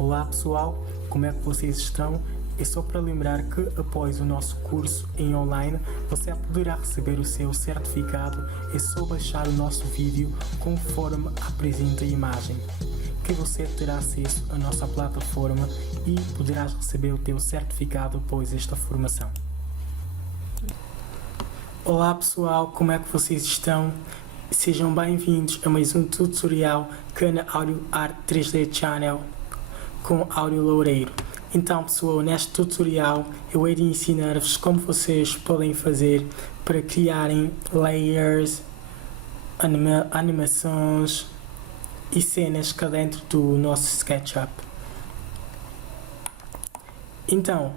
Olá pessoal, como é que vocês estão? É só para lembrar que após o nosso curso em online, você poderá receber o seu certificado. É só baixar o nosso vídeo conforme apresenta a imagem, que você terá acesso à nossa plataforma e poderás receber o teu certificado após esta formação. Olá pessoal, como é que vocês estão? Sejam bem-vindos a mais um tutorial aqui na Audio Art 3D Channel com Áudio Loureiro. Então pessoal, neste tutorial eu irei ensinar-vos como vocês podem fazer para criarem layers, animações e cenas cá dentro do nosso SketchUp. Então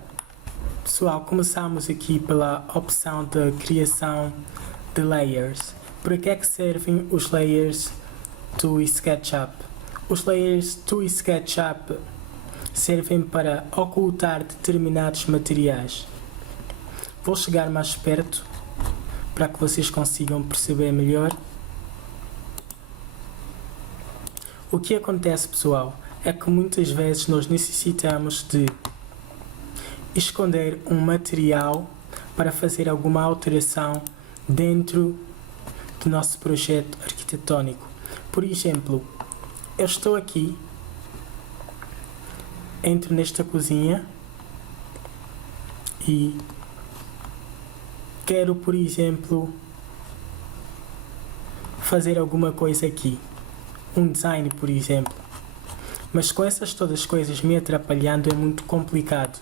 pessoal, começamos aqui pela opção de criação de layers. Para que é que servem os layers do SketchUp? Os layers do SketchUp servem para ocultar determinados materiais. Vou chegar mais perto para que vocês consigam perceber melhor. O que acontece, pessoal, é que muitas vezes nós necessitamos de esconder um material para fazer alguma alteração dentro do nosso projeto arquitetônico. Por exemplo, eu estou aqui, entro nesta cozinha e quero, por exemplo, fazer alguma coisa aqui, um design, por exemplo. Mas com essas todas as coisas me atrapalhando é muito complicado.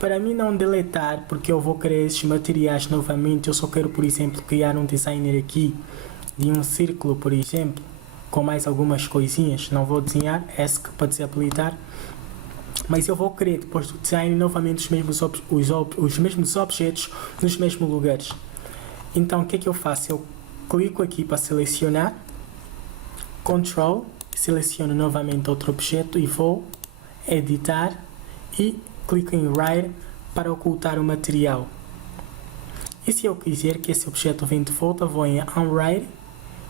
Para mim não deletar, porque eu vou querer esses materiais novamente, eu só quero, por exemplo, criar um designer aqui de um círculo, por exemplo, com mais algumas coisinhas. Não vou desenhar, esse que para desabilitar, mas eu vou querer depois do design novamente os mesmos objetos nos mesmos lugares. Então o que é que eu faço? Eu clico aqui para selecionar, Ctrl, seleciono novamente outro objeto e vou editar e clico em Write para ocultar o material. E se eu quiser que esse objeto venha de volta, vou em Unwrite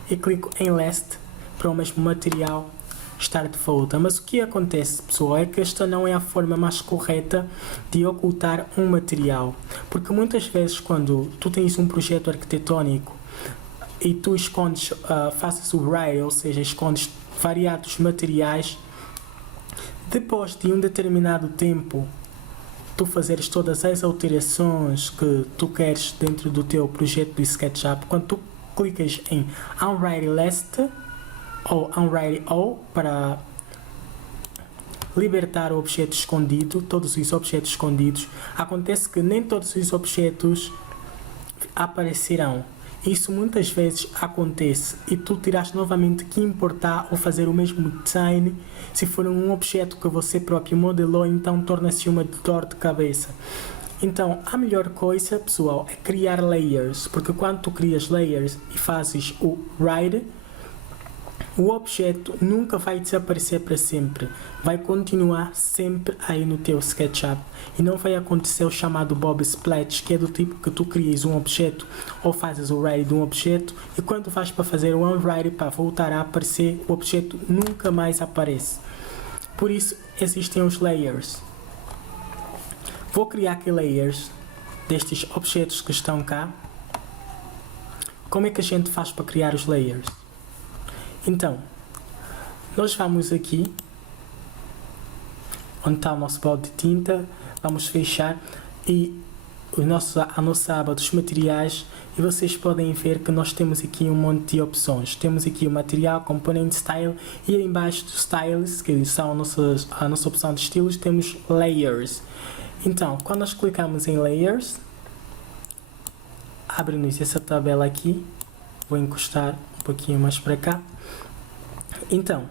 e clico em Last para o mesmo material estar de volta. Mas o que acontece, pessoal, é que esta não é a forma mais correta de ocultar um material, porque muitas vezes quando tu tens um projeto arquitetônico e tu escondes, fazes o write, ou seja, escondes variados materiais, depois de um determinado tempo tu fazeres todas as alterações que tu queres dentro do teu projeto do SketchUp, quando tu clicas em Unwrite Last ou Unwrite All para libertar o objeto escondido, todos os objetos escondidos, acontece que nem todos os objetos aparecerão. Isso muitas vezes acontece e tu terás novamente que importar ou fazer o mesmo design. Se for um objeto que você próprio modelou, então torna-se uma dor de cabeça. Então a melhor coisa, pessoal, é criar layers, porque quando tu crias layers e fazes o write, o objeto nunca vai desaparecer para sempre, vai continuar sempre aí no teu SketchUp e não vai acontecer o chamado Bob Splash, que é do tipo que tu crias um objeto ou fazes o write de um objeto e quando vais para fazer o unwrite para voltar a aparecer, o objeto nunca mais aparece. Por isso existem os layers. Vou criar aqui layers destes objetos que estão cá. Como é que a gente faz para criar os layers? Então, nós vamos aqui, onde está o nosso balde de tinta, vamos fechar e a nossa aba dos materiais e vocês podem ver que nós temos aqui um monte de opções. Temos aqui o material, component, style e embaixo dos styles, que são a nossa opção de estilos, temos layers. Então, quando nós clicamos em layers, abre-nos essa tabela aqui, vou encostar um pouquinho mais para cá. Então,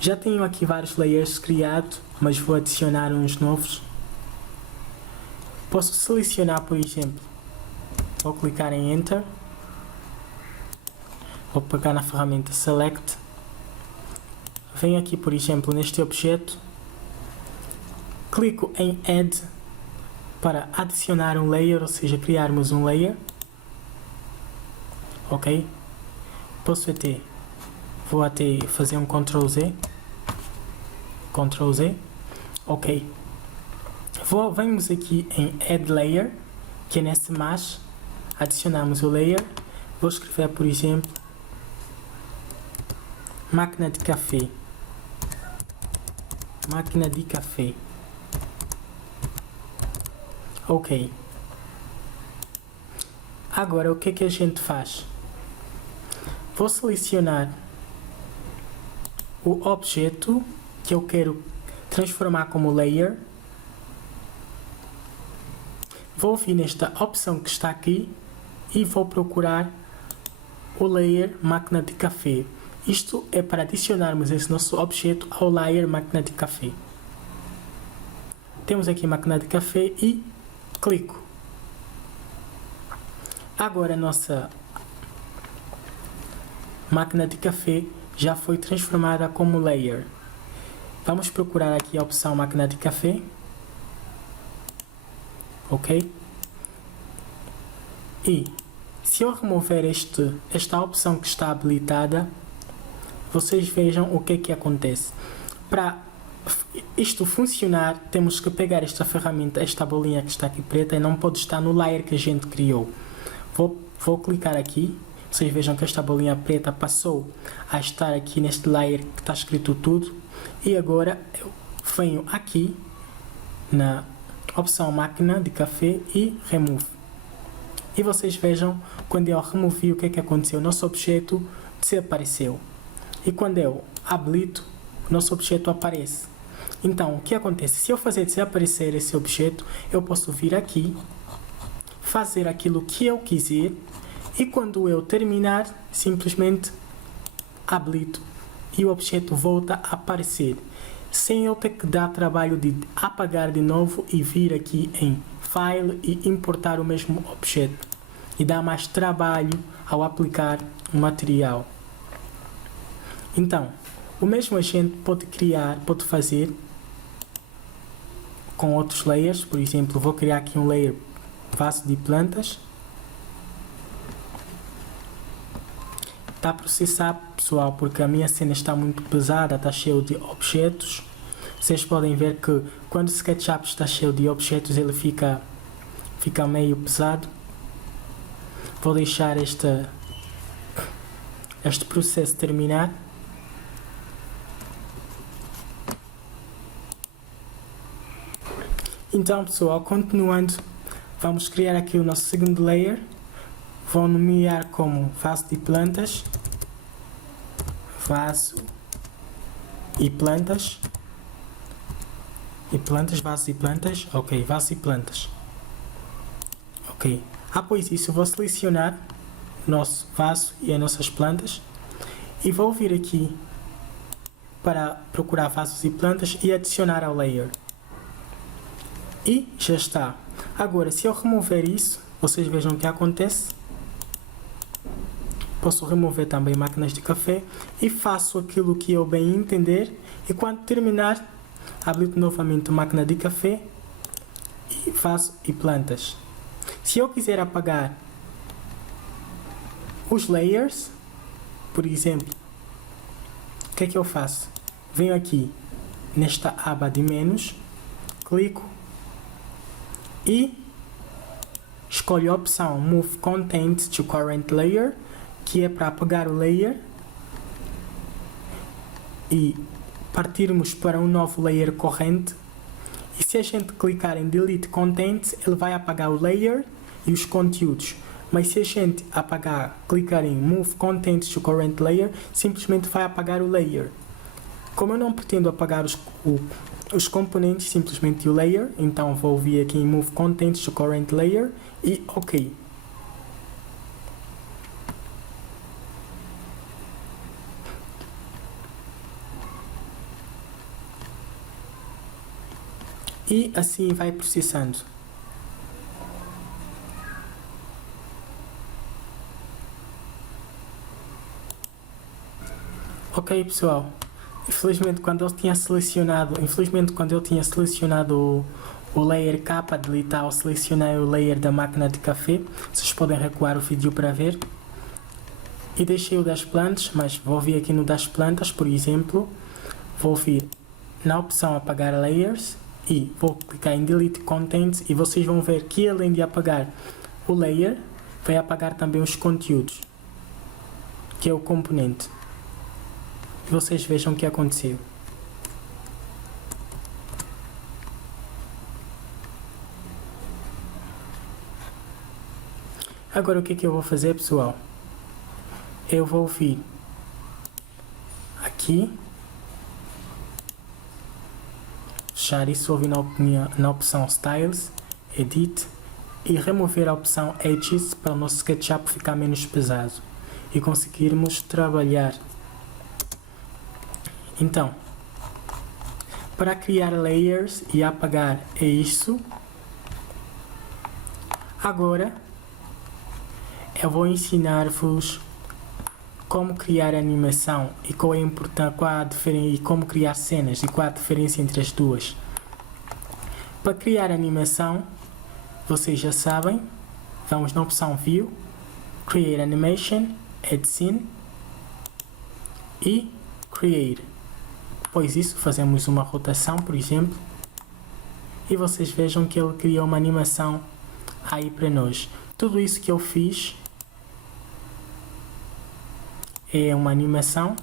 já tenho aqui vários layers criados, mas vou adicionar uns novos. Posso selecionar, por exemplo, vou clicar em Enter, vou pegar na ferramenta Select, venho aqui, por exemplo, neste objeto, clico em Add para adicionar um layer, ou seja, criarmos um layer, ok? Vou até fazer um Ctrl Z, ok? Vamos aqui em Add Layer, que é nesse mesh, adicionamos o layer, vou escrever, por exemplo, máquina de café, ok. Agora o que é que a gente faz? Vou selecionar o objeto que eu quero transformar como layer. Vou vir nesta opção que está aqui e vou procurar o layer máquina de café. Isto é para adicionarmos esse nosso objeto ao layer máquina de café. Temos aqui máquina de café e clico. Agora a nossa máquina de café já foi transformada como layer. Vamos procurar aqui a opção máquina de café. Ok? E se eu remover esta opção que está habilitada, vocês vejam o que é que acontece. Para isto funcionar, temos que pegar esta ferramenta, esta bolinha que está aqui preta, e não pode estar no layer que a gente criou. Vou clicar aqui. Vocês vejam que esta bolinha preta passou a estar aqui neste layer que está escrito tudo. E agora eu venho aqui na opção máquina de café e remove. E vocês vejam, quando eu removi, o que é que aconteceu? Nosso objeto desapareceu. E quando eu habilito, nosso objeto aparece. Então, o que acontece? Se eu fazer desaparecer esse objeto, eu posso vir aqui, fazer aquilo que eu quiser, e quando eu terminar, simplesmente habilito e o objeto volta a aparecer, sem eu ter que dar trabalho de apagar de novo e vir aqui em File e importar o mesmo objeto, e dá mais trabalho ao aplicar o material. Então, o mesmo a gente pode fazer com outros layers. Por exemplo, vou criar aqui um layer vaso de plantas. Está a processar, pessoal, porque a minha cena está muito pesada, está cheio de objetos. Vocês podem ver que quando o SketchUp está cheio de objetos, ele fica meio pesado. Vou deixar este processo terminar. Então, pessoal, continuando, vamos criar aqui o nosso segundo layer. Vou nomear como vaso de plantas. Vaso e plantas. Vaso e plantas. Ok, vaso e plantas. Ok. Após isso, vou selecionar o nosso vaso e as nossas plantas. E vou vir aqui para procurar vasos e plantas e adicionar ao layer. E já está. Agora, se eu remover isso, vocês vejam o que acontece. Posso remover também máquinas de café e faço aquilo que eu bem entender. E quando terminar, habilito novamente a máquina de café e vaso e plantas. Se eu quiser apagar os layers, por exemplo, o que é que eu faço? Venho aqui nesta aba de menos, clico e escolho a opção Move Content to Current Layer, que é para apagar o layer e partirmos para um novo layer corrente. E se a gente clicar em Delete Content, ele vai apagar o layer e os conteúdos. Mas se a gente clicar em Move Content to Current Layer, simplesmente vai apagar o layer. Como eu não pretendo apagar os componentes, simplesmente o layer, então vou vir aqui em Move Content to Current Layer e OK. E assim vai processando. Ok, pessoal. Infelizmente quando eu tinha selecionado o layer capa de Litau, selecionei o layer da máquina de café. Vocês podem recuar o vídeo para ver. E deixei o das plantas, mas vou vir aqui no das plantas, por exemplo. Vou vir na opção apagar layers. e vou clicar em Delete Contents e vocês vão ver que além de apagar o layer, vai apagar também os conteúdos, que é o componente. E vocês vejam o que aconteceu. Agora o que é que eu vou fazer, pessoal? Eu vou vir aqui, fechar isso, vou vir na opção Styles, Edit e remover a opção Edges para o nosso SketchUp ficar menos pesado e conseguirmos trabalhar. Então, para criar layers e apagar é isso. Agora eu vou ensinar-vos como criar animação e qual é a importância, e como criar cenas e qual a diferença entre as duas. Para criar animação, vocês já sabem, vamos na opção View, Create Animation, Add Scene e Create. Depois disso fazemos uma rotação, por exemplo, e vocês vejam que ele criou uma animação aí para nós. Tudo isso que eu fiz é uma animação.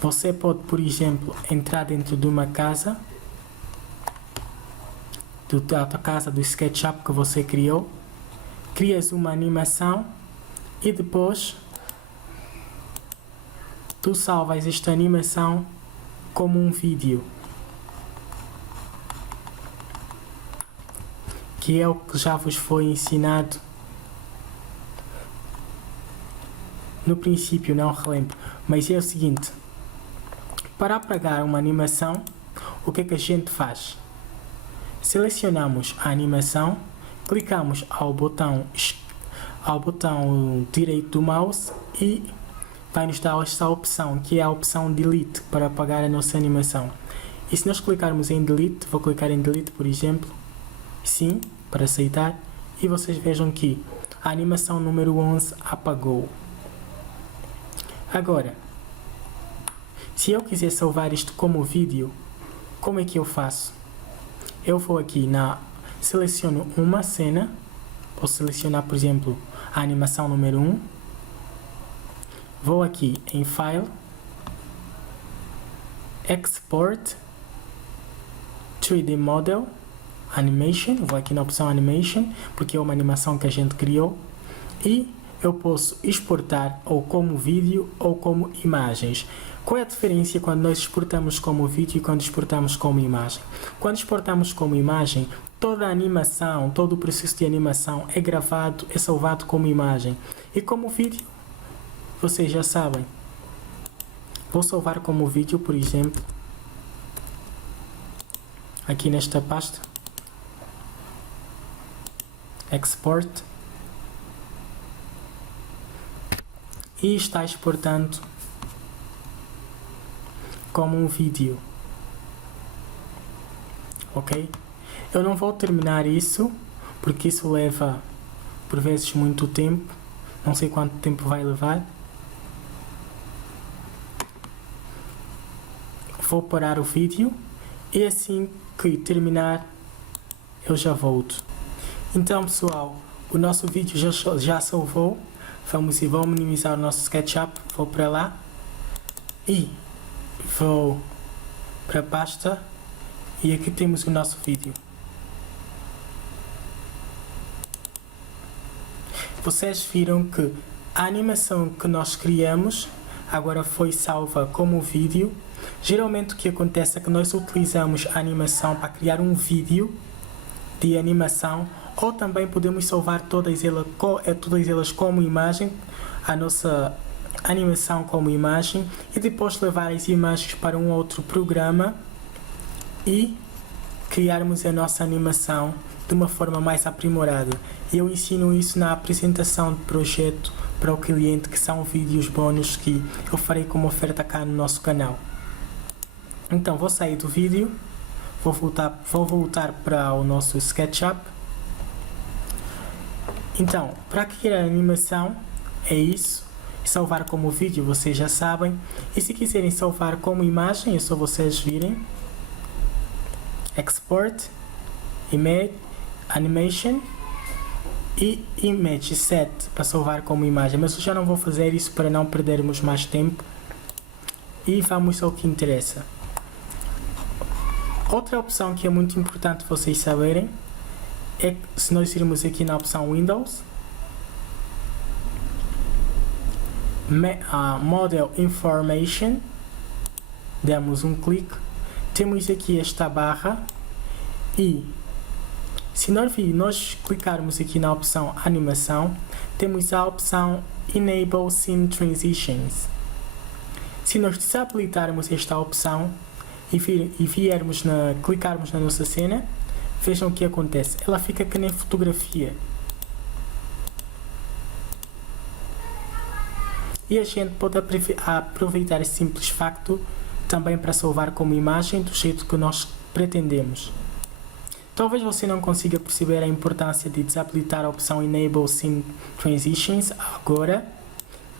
Você pode, por exemplo, entrar dentro de uma casa, da casa do SketchUp que você criou, crias uma animação e depois tu salvas esta animação como um vídeo, que é o que já vos foi ensinado no princípio, não relembro, mas é o seguinte: para apagar uma animação, o que é que a gente faz? Selecionamos a animação, clicamos ao botão direito do mouse e vai nos dar esta opção, que é a opção Delete, para apagar a nossa animação. E se nós clicarmos em Delete, vou clicar em Delete, por exemplo, sim, para aceitar, e vocês vejam que a animação número 11 apagou. Agora, se eu quiser salvar isto como vídeo, como é que eu faço? Eu vou aqui seleciono uma cena, vou selecionar, por exemplo, a animação número 1, vou aqui em File, Export, 3D Model, Animation, vou aqui na opção Animation, porque é uma animação que a gente criou, e eu posso exportar ou como vídeo ou como imagens. Qual é a diferença quando nós exportamos como vídeo e quando exportamos como imagem? Quando exportamos como imagem, toda a animação, todo o processo de animação é gravado, é salvado como imagem. E como vídeo, vocês já sabem. Vou salvar como vídeo, por exemplo, aqui nesta pasta. Export. E está exportando como um vídeo, ok? Eu não vou terminar isso, porque isso leva, por vezes, muito tempo. Não sei quanto tempo vai levar. Vou parar o vídeo e assim que terminar, eu já volto. Então, pessoal, o nosso vídeo já salvou. Vamos minimizar o nosso SketchUp. Vou para lá e vou para a pasta e aqui temos o nosso vídeo. Vocês viram que a animação que nós criamos agora foi salva como vídeo. Geralmente o que acontece é que nós utilizamos a animação para criar um vídeo de animação, ou também podemos salvar todas elas como imagem, a nossa animação como imagem, e depois levar as imagens para um outro programa e criarmos a nossa animação de uma forma mais aprimorada. Eu ensino isso na apresentação de projeto para o cliente, que são vídeos bônus que eu farei como oferta cá no nosso canal. Então vou sair do vídeo, vou voltar para o nosso SketchUp. Então, para criar a animação é isso. Salvar como vídeo vocês já sabem, e se quiserem salvar como imagem é só vocês virem Export, Animation e Image Set para salvar como imagem, mas eu já não vou fazer isso para não perdermos mais tempo e vamos ao que interessa. Outra opção que é muito importante vocês saberem é que se nós irmos aqui na opção Windows, Model Information, damos um clique, temos aqui esta barra e se nós clicarmos aqui na opção Animação, temos a opção Enable Scene Transitions. Se nós desabilitarmos esta opção e clicarmos na nossa cena, vejam o que acontece. Ela fica que nem fotografia. E a gente pode aproveitar esse simples facto também para salvar como imagem do jeito que nós pretendemos. Talvez você não consiga perceber a importância de desabilitar a opção Enable Scene Transitions agora,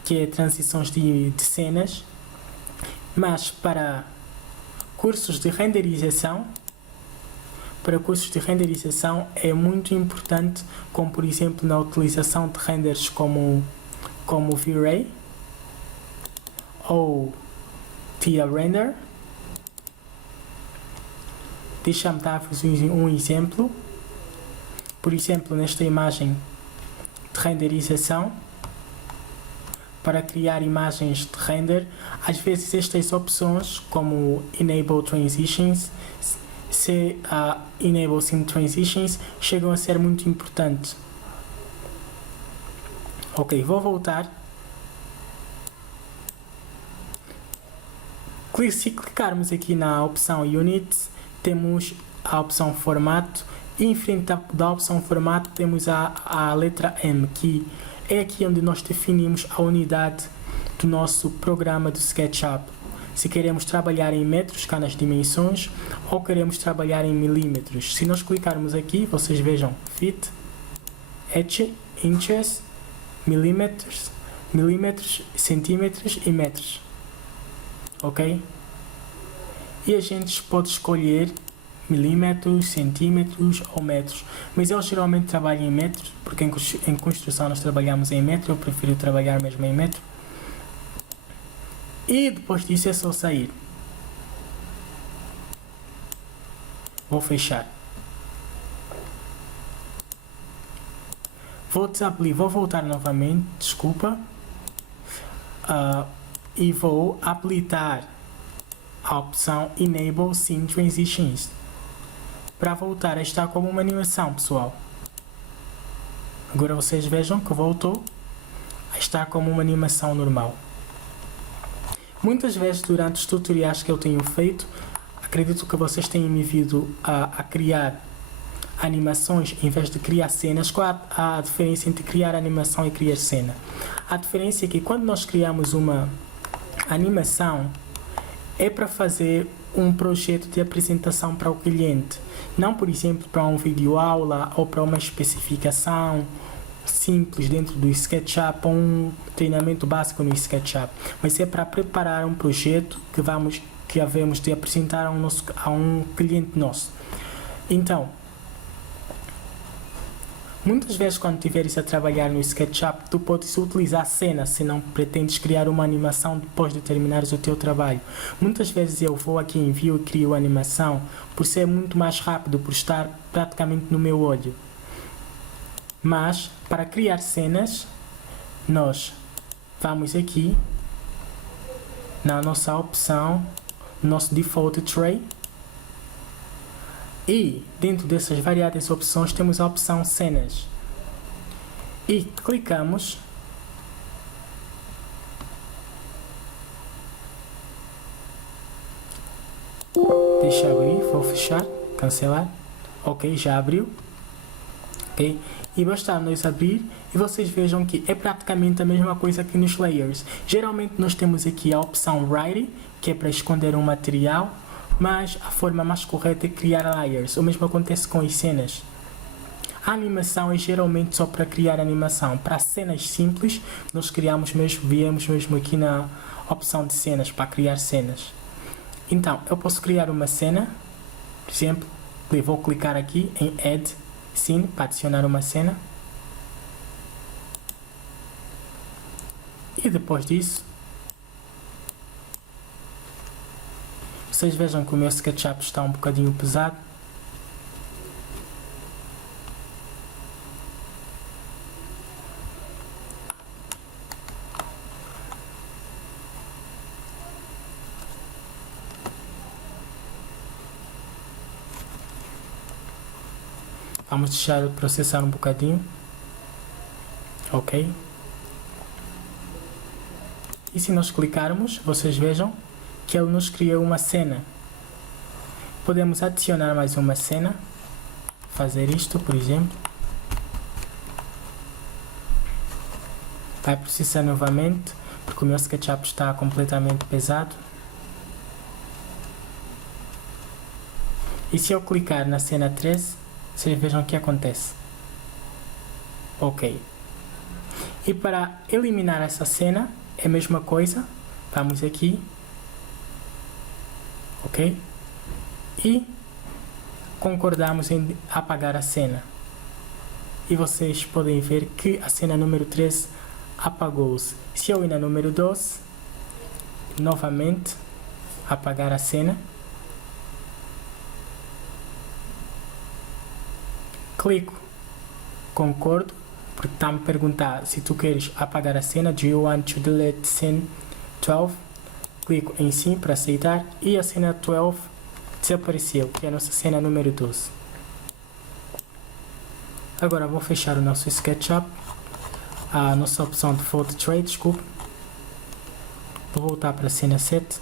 que é transições de cenas, mas para cursos de renderização é muito importante, como por exemplo na utilização de renders como V-Ray ou TIA Render. Deixa-me dar-vos um exemplo. Por exemplo, nesta imagem de renderização, para criar imagens de render, às vezes estas opções, como Enable Transitions, Enable Scene Transitions, chegam a ser muito importantes. Ok, vou voltar. Se clicarmos aqui na opção Units, temos a opção Formato e em frente da opção Formato temos a letra M, que é aqui onde nós definimos a unidade do nosso programa do SketchUp. Se queremos trabalhar em metros, cá nas dimensões, ou queremos trabalhar em milímetros. Se nós clicarmos aqui, vocês vejam Feet, Inches, milímetros, centímetros e metros. Ok? E a gente pode escolher milímetros, centímetros ou metros, mas eu geralmente trabalho em metros, porque em construção nós trabalhamos em metro, eu prefiro trabalhar mesmo em metro. E depois disso é só sair. Vou fechar. Vou voltar novamente, desculpa, e vou habilitar a opção Enable Scene Transitions para voltar a estar como uma animação, pessoal. Agora vocês vejam que voltou a estar como uma animação normal. Muitas vezes durante os tutoriais que eu tenho feito, acredito que vocês tenham me visto a criar animações em vez de criar cenas. Qual a diferença entre criar animação e criar cena? A diferença é que quando nós criamos uma animação é para fazer um projeto de apresentação para o cliente, não por exemplo para um vídeo aula ou para uma especificação simples dentro do SketchUp ou um treinamento básico no SketchUp, mas é para preparar um projeto que havemos de apresentar a um cliente nosso. Então, muitas vezes quando estiveres a trabalhar no SketchUp, tu podes utilizar cenas se não pretendes criar uma animação depois de terminares o teu trabalho. Muitas vezes eu vou aqui em View e crio a animação por ser muito mais rápido, por estar praticamente no meu olho. Mas, para criar cenas, nós vamos aqui na nossa opção, nosso Default Tray, e dentro dessas variadas opções temos a opção Cenas e clicamos deixa abrir, vou fechar, cancelar, ok, já abriu, ok, e basta nós abrir e vocês vejam que é praticamente a mesma coisa que nos layers. Geralmente nós temos aqui a opção Write, que é para esconder um material, mas a forma mais correta é criar layers. O mesmo acontece com as cenas. A animação é geralmente só para criar animação. Para cenas simples, nós viemos mesmo aqui na opção de cenas, para criar cenas. Então, eu posso criar uma cena, por exemplo, Vou clicar aqui em Add Scene para adicionar uma cena. E depois disso, vocês vejam que o meu SketchUp está um bocadinho pesado. Vamos deixar ele processar um bocadinho. Ok. E se nós clicarmos, vocês vejam que ele nos criou uma cena. Podemos adicionar mais uma cena. Fazer isto, por exemplo. Vai processar novamente, porque o meu SketchUp está completamente pesado. E se eu clicar na cena 13, vocês vejam o que acontece. Ok. E para eliminar essa cena, é a mesma coisa. Vamos aqui. Ok? E concordamos em apagar a cena. E vocês podem ver que a cena número 13 apagou-se. Se eu ir na número 12, novamente, apagar a cena. Clico, concordo, porque está a me perguntar se tu queres apagar a cena. Do you want to delete scene 12? Clico em sim para aceitar e a cena 12 desapareceu, que é a nossa cena número 12. Agora vou fechar o nosso SketchUp, a nossa opção de Default Tray, desculpe. Vou voltar para a cena 7.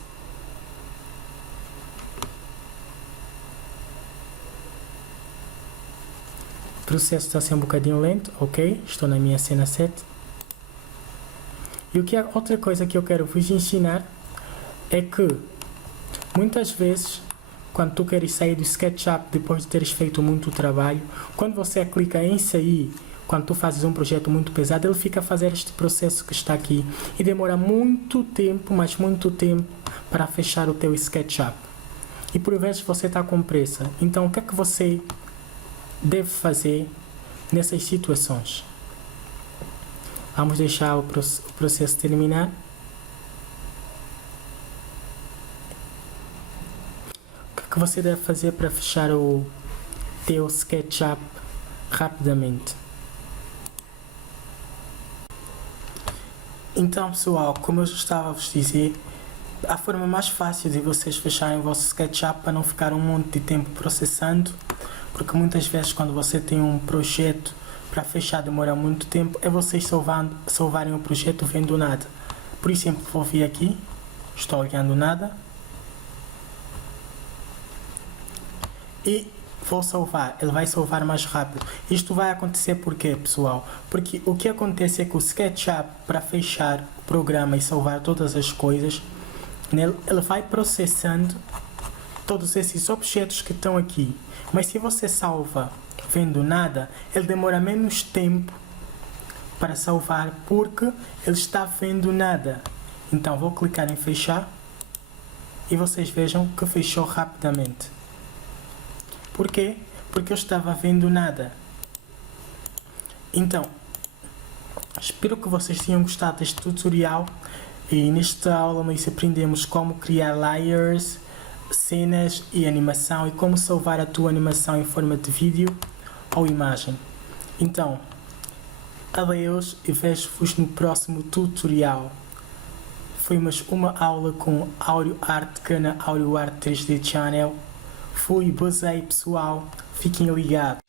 O processo está a ser um bocadinho lento, ok, estou na minha cena 7. E outra coisa que eu quero vos ensinar é que muitas vezes, quando tu queres sair do SketchUp depois de teres feito muito trabalho, quando você clica em sair, quando tu fazes um projeto muito pesado, ele fica a fazer este processo que está aqui e demora muito tempo, mas muito tempo, para fechar o teu SketchUp. E por vezes você está com pressa. Então o que é que você deve fazer nessas situações? Vamos deixar o processo terminar. O que é que você deve fazer para fechar o teu SketchUp rapidamente? Então, pessoal, como eu já estava a vos dizer, a forma mais fácil de vocês fecharem o vosso SketchUp para não ficar um monte de tempo processando, porque muitas vezes quando você tem um projeto para fechar demora muito tempo, é vocês salvarem o projeto vendo nada. Por exemplo, vou vir aqui, estou olhando nada e vou salvar, ele vai salvar mais rápido. Isto vai acontecer por quê, pessoal? Porque o que acontece é que o SketchUp, para fechar o programa e salvar todas as coisas nele, ele vai processando todos esses objetos que estão aqui. Mas se você salva vendo nada, ele demora menos tempo para salvar porque ele está vendo nada. Então vou clicar em fechar e vocês vejam que fechou rapidamente. Por quê? Porque eu estava vendo nada. Então, espero que vocês tenham gostado deste tutorial e nesta aula nós aprendemos como criar layers, cenas e animação e como salvar a tua animação em forma de vídeo ou imagem. Então, adeus e vejo-vos no próximo tutorial. Foi mais uma aula com AudioArt na AudioArt 3D Channel. Fui, basei pessoal, fiquem ligados.